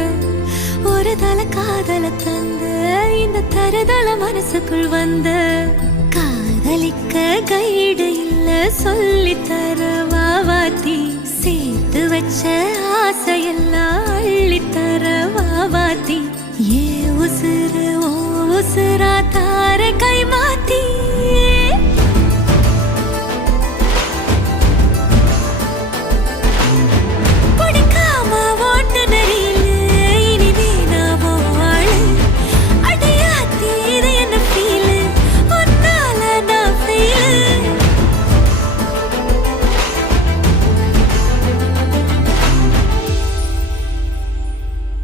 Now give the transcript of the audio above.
வந்து ஒரு தல காதல தந்த இந்த தருதல மனசுக்குள் வந்து காதலிக்க கைடு இல்ல சொல்லி தர வாவாத்தி சேர்த்து வச்ச ஆசையெல்லாம் அள்ளித்தர